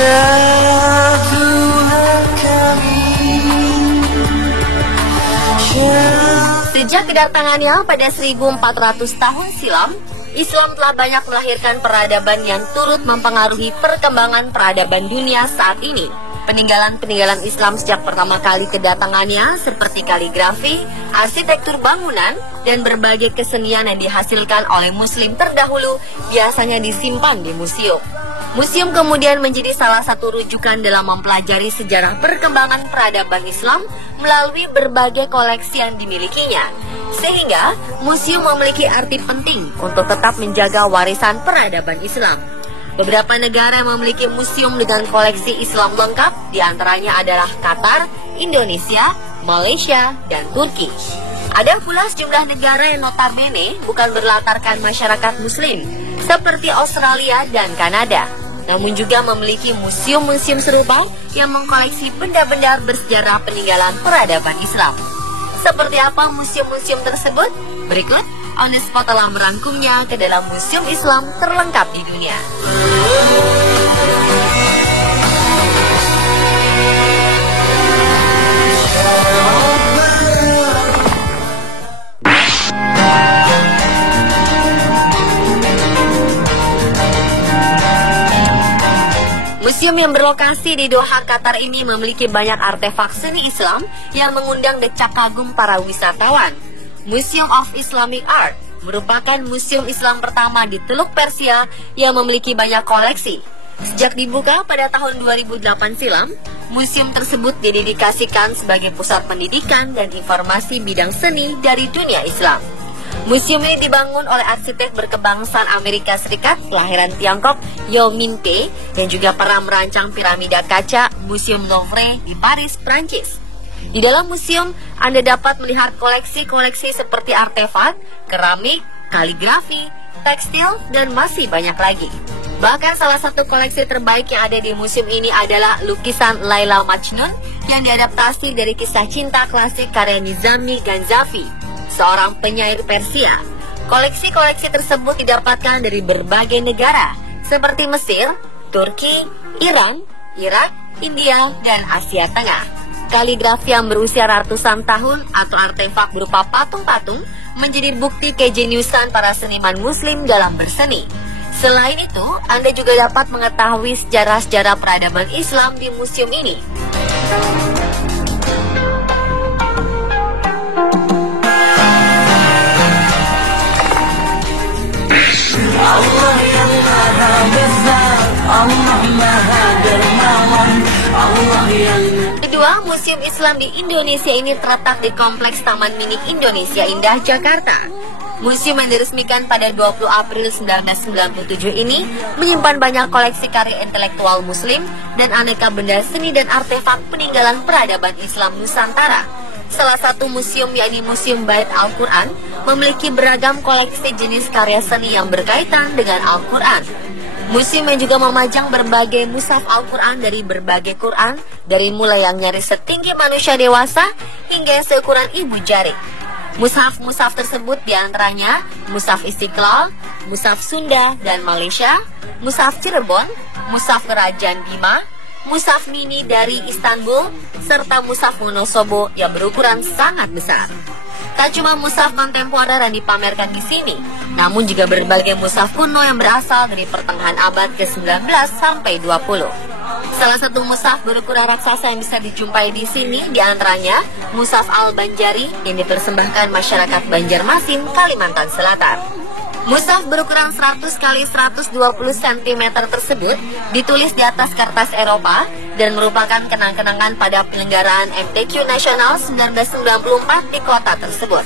Ya Tuhan kami. Sejak kedatangannya pada 1400 tahun silam, Islam telah banyak melahirkan peradaban yang turut mempengaruhi perkembangan peradaban dunia saat ini. Peninggalan-peninggalan Islam sejak pertama kali kedatangannya seperti kaligrafi, arsitektur bangunan, dan berbagai kesenian yang dihasilkan oleh Muslim terdahulu biasanya disimpan di museum. Museum kemudian menjadi salah satu rujukan dalam mempelajari sejarah perkembangan peradaban Islam melalui berbagai koleksi yang dimilikinya. Sehingga, museum memiliki arti penting untuk tetap menjaga warisan peradaban Islam. Beberapa negara yang memiliki museum dengan koleksi Islam lengkap, diantaranya adalah Qatar, Indonesia, Malaysia, dan Turki. Ada pula sejumlah negara yang notabene bukan berlatarkan masyarakat Muslim, seperti Australia dan Kanada, namun juga memiliki museum-museum serupa yang mengkoleksi benda-benda bersejarah peninggalan peradaban Islam. Seperti apa museum-museum tersebut? Berikut On The Spot telah merangkumnya ke dalam museum Islam terlengkap di dunia. Museum yang berlokasi di Doha, Qatar ini memiliki banyak artefak seni Islam yang mengundang decak kagum para wisatawan. Museum of Islamic Art merupakan museum Islam pertama di Teluk Persia yang memiliki banyak koleksi. Sejak dibuka pada tahun 2008 silam, museum tersebut didedikasikan sebagai pusat pendidikan dan informasi bidang seni dari dunia Islam. Museum ini dibangun oleh arsitek berkebangsaan Amerika Serikat kelahiran Tiongkok Yeo Min Pei dan juga pernah merancang piramida kaca Museum Louvre di Paris, Prancis. Di dalam museum, Anda dapat melihat koleksi-koleksi seperti artefak, keramik, kaligrafi, tekstil, dan masih banyak lagi. Bahkan salah satu koleksi terbaik yang ada di museum ini adalah lukisan Laila Majnun yang diadaptasi dari kisah cinta klasik karya Nizami Ganjafi, seorang penyair Persia. Koleksi-koleksi tersebut didapatkan dari berbagai negara seperti Mesir, Turki, Iran, Irak, India, dan Asia Tengah. Kaligrafi yang berusia ratusan tahun atau artefak berupa patung-patung menjadi bukti kejeniusan para seniman Muslim dalam berseni. Selain itu, Anda juga dapat mengetahui sejarah-sejarah peradaban Islam di museum ini. Allah yang maha besar, Allah maha dermawan, Allah yang... Kedua, Museum Islam di Indonesia ini terletak di Kompleks Taman Mini Indonesia Indah, Jakarta. Museum yang diresmikan pada 20 April 1997 ini menyimpan banyak koleksi karya intelektual Muslim dan aneka benda seni dan artefak peninggalan peradaban Islam Nusantara. Salah satu museum, yakni Museum Bait Al-Quran, memiliki beragam koleksi jenis karya seni yang berkaitan dengan Al-Quran. Museum yang juga memajang berbagai mushaf Al-Quran dari berbagai Quran, dari mulai yang nyaris setinggi manusia dewasa hingga seukuran ibu jari. Mushaf-mushaf tersebut diantaranya Mushaf Istiqlal, Mushaf Sunda dan Malaysia, Mushaf Cirebon, Mushaf Kerajaan Bima, Mushaf Mini dari Istanbul, serta Mushaf Wonosobo yang berukuran sangat besar. Tak cuma mushaf kontemporer yang dipamerkan di sini, namun juga berbagai mushaf kuno yang berasal dari pertengahan abad ke-19 sampai 20. Salah satu mushaf berukuran raksasa yang bisa dijumpai di sini diantaranya Mushaf Al-Banjari yang dipersembahkan masyarakat Banjarmasin, Kalimantan Selatan. Mushaf berukuran 100 x 120 cm tersebut ditulis di atas kertas Eropa dan merupakan kenang-kenangan pada penyelenggaraan MTQ Nasional 1994 di kota tersebut.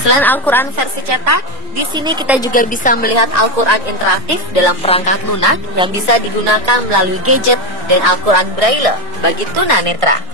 Selain Al-Quran versi cetak, di sini kita juga bisa melihat Al-Quran interaktif dalam perangkat lunak yang bisa digunakan melalui gadget dan Al-Quran Braille bagi tunanetra.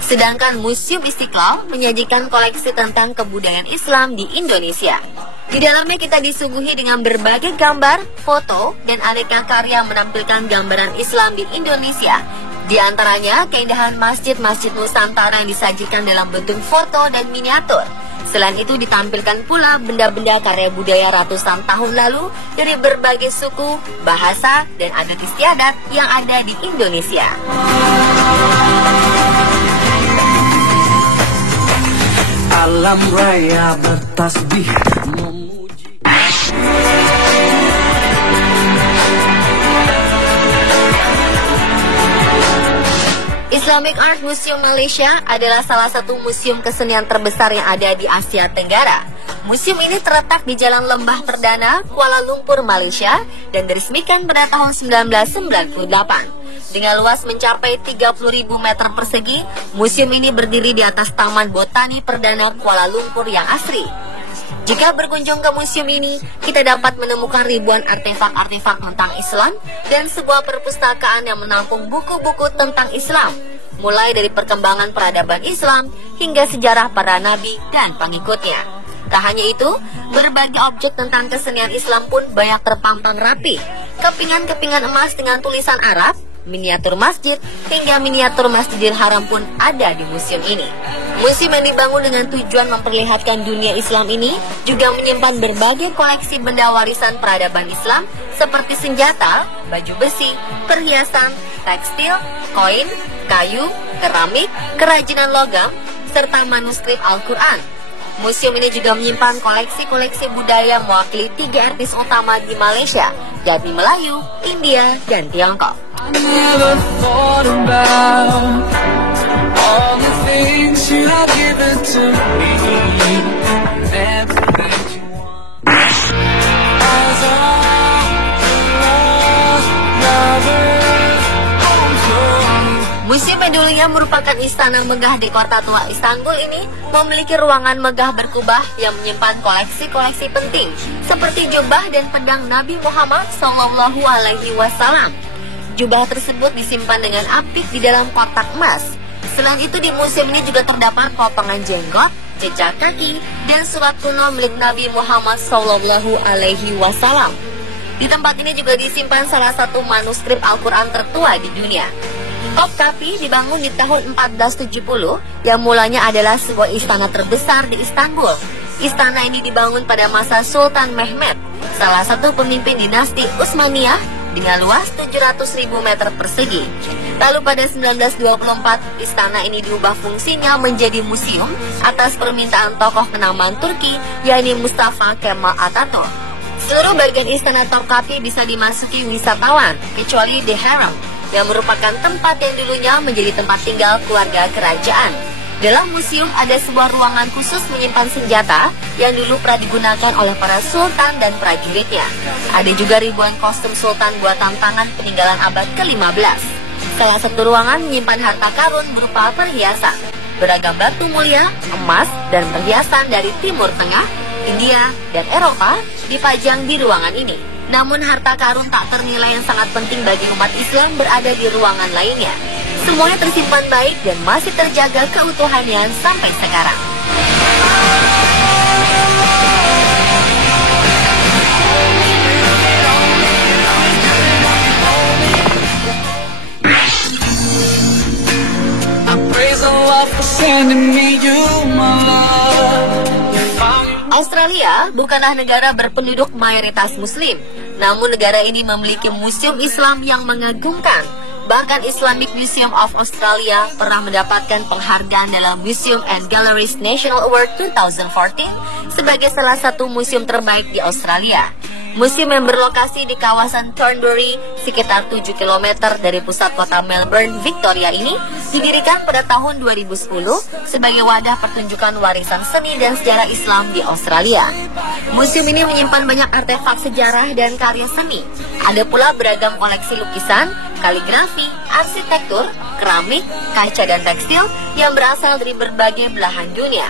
Sedangkan Museum Istiqlal menyajikan koleksi tentang kebudayaan Islam di Indonesia. Di dalamnya kita disuguhi dengan berbagai gambar, foto, dan aneka karya menampilkan gambaran Islam di Indonesia. Di antaranya keindahan masjid-masjid Nusantara yang disajikan dalam bentuk foto dan miniatur, Selain itu ditampilkan pula benda-benda karya budaya ratusan tahun lalu dari berbagai suku, bahasa, dan adat istiadat yang ada di Indonesia. Alam raya bertasbih memuji. Islamic Art Museum Malaysia adalah salah satu museum kesenian terbesar yang ada di Asia Tenggara. Museum ini terletak di Jalan Lembah Perdana, Kuala Lumpur, Malaysia, dan diresmikan pada tahun 1998. Dengan luas mencapai 30.000 meter persegi, museum ini berdiri di atas Taman Botani Perdana Kuala Lumpur yang asri. Jika berkunjung ke museum ini, kita dapat menemukan ribuan artefak-artefak tentang Islam dan sebuah perpustakaan yang menampung buku-buku tentang Islam, mulai dari perkembangan peradaban Islam hingga sejarah para nabi dan pengikutnya. Tak hanya itu, berbagai objek tentang kesenian Islam pun banyak terpampang rapi. Kepingan-kepingan emas dengan tulisan Arab, miniatur masjid, hingga miniatur Masjidil Haram pun ada di museum ini. Museum yang dibangun dengan tujuan memperlihatkan dunia Islam ini juga menyimpan berbagai koleksi benda warisan peradaban Islam seperti senjata, baju besi, perhiasan, tekstil, koin, kayu, keramik, kerajinan logam, serta manuskrip Al-Quran. Museum ini juga menyimpan koleksi-koleksi budaya mewakili 3 etnis utama di Malaysia, yakni Melayu, India, dan Tiongkok. Never thought about all the things you have given to me. Never made you want. As a lost lovers, Museum yang dulunya merupakan istana megah di kota tua Istanbul ini memiliki ruangan megah berkubah yang menyimpan koleksi-koleksi penting seperti jubah dan pedang Nabi Muhammad SAW. Jubah tersebut disimpan dengan apik di dalam kotak emas. Selain itu, di museum ini juga terdapat potongan jenggot, jejak kaki, dan surat kuno milik Nabi Muhammad SAW. Di tempat ini juga disimpan salah satu manuskrip Al-Quran tertua di dunia. Topkapi dibangun di tahun 1470 yang mulanya adalah sebuah istana terbesar di Istanbul. Istana ini dibangun pada masa Sultan Mehmed, salah satu pemimpin dinasti Utsmaniyah, dengan luas 700.000 meter persegi. Lalu pada 1924, istana ini diubah fungsinya menjadi museum atas permintaan tokoh kenamaan Turki, yakni Mustafa Kemal Atatürk. Seluruh bagian istana Topkapi bisa dimasuki wisatawan, kecuali The Harem, yang merupakan tempat yang dulunya menjadi tempat tinggal keluarga kerajaan. Dalam museum ada sebuah ruangan khusus menyimpan senjata yang dulu pernah digunakan oleh para sultan dan prajuritnya. Ada juga ribuan kostum sultan buatan tangan peninggalan abad ke-15. Salah satu ruangan menyimpan harta karun berupa perhiasan, beragam batu mulia, emas, dan perhiasan dari Timur Tengah, India, dan Eropa dipajang di ruangan ini. Namun harta karun tak ternilai yang sangat penting bagi umat Islam berada di ruangan lainnya. Semuanya tersimpan baik dan masih terjaga keutuhannya sampai sekarang. I praise Allah for sending me you, my love. Australia bukanlah negara berpenduduk mayoritas Muslim, namun negara ini memiliki museum Islam yang mengagumkan. Bahkan Islamic Museum of Australia pernah mendapatkan penghargaan dalam Museum and Galleries National Award 2014 sebagai salah satu museum terbaik di Australia. Museum yang berlokasi di kawasan Thornbury, sekitar 7 km dari pusat kota Melbourne, Victoria ini, didirikan pada tahun 2010 sebagai wadah pertunjukan warisan seni dan sejarah Islam di Australia. Museum ini menyimpan banyak artefak sejarah dan karya seni. Ada pula beragam koleksi lukisan, kaligrafi, arsitektur, keramik, kaca dan tekstil yang berasal dari berbagai belahan dunia.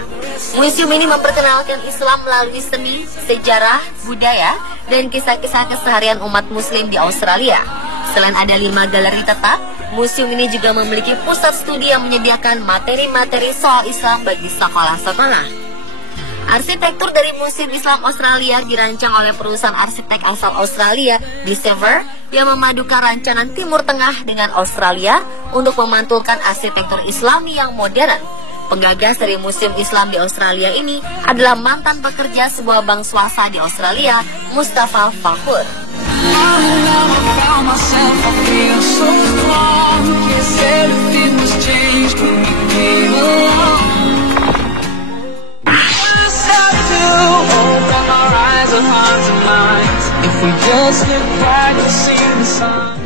Museum ini memperkenalkan Islam melalui seni, sejarah, budaya, dan kisah-kisah keseharian umat Muslim di Australia. Selain ada 5 galeri tetap, museum ini juga memiliki pusat studi yang menyediakan materi-materi soal Islam bagi sekolah-sekolah. Arsitektur dari Museum Islam Australia dirancang oleh perusahaan arsitek asal Australia, Discover, yang memadukan rancangan Timur Tengah dengan Australia untuk memantulkan arsitektur Islami yang modern. Penggagas dari Museum Islam di Australia ini adalah mantan pekerja sebuah bank swasta di Australia, Mustafa Fakhur.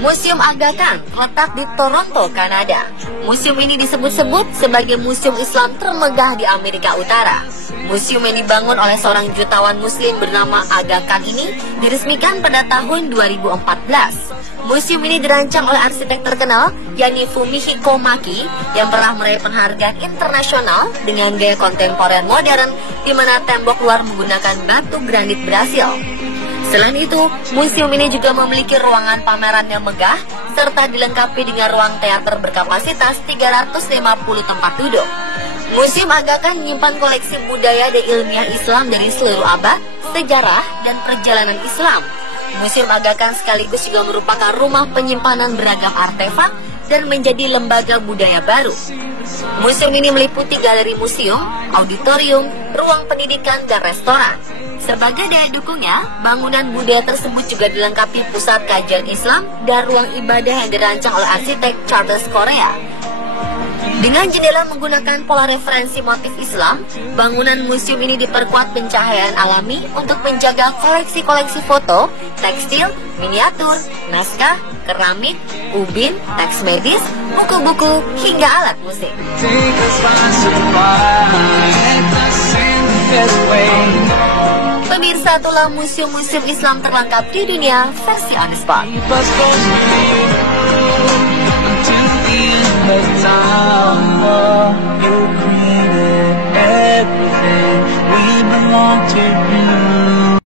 Museum Aga Khan terletak di Toronto, Kanada. Museum ini disebut-sebut sebagai museum Islam termegah di Amerika Utara. Museum yang dibangun oleh seorang jutawan muslim bernama Aga Khan ini diresmikan pada tahun 2014. Museum ini dirancang oleh arsitek terkenal yakni Fumihiko Maki yang pernah meraih penghargaan internasional dengan gaya kontemporer modern di mana tembok luar menggunakan batu granit Brasil. Selain itu, museum ini juga memiliki ruangan pameran yang megah serta dilengkapi dengan ruang teater berkapasitas 350 tempat duduk. Museum Aga Khan menyimpan koleksi budaya dan ilmiah Islam dari seluruh abad, sejarah, dan perjalanan Islam. Museum Aga Khan sekaligus juga merupakan rumah penyimpanan beragam artefak dan menjadi lembaga budaya baru. Museum ini meliputi galeri museum, auditorium, ruang pendidikan, dan restoran. Sebagai daya dukungnya, bangunan budaya tersebut juga dilengkapi pusat kajian Islam dan ruang ibadah yang dirancang oleh arsitek Charles Correa. Dengan jendela menggunakan pola referensi motif Islam, bangunan museum ini diperkuat pencahayaan alami untuk menjaga koleksi-koleksi foto, tekstil, miniatur, naskah, keramik, ubin, teks medis, buku-buku, hingga alat musik. Pemirsa, itulah museum-museum Islam terlengkap di dunia versi on the spot. You created everything. We belong to you.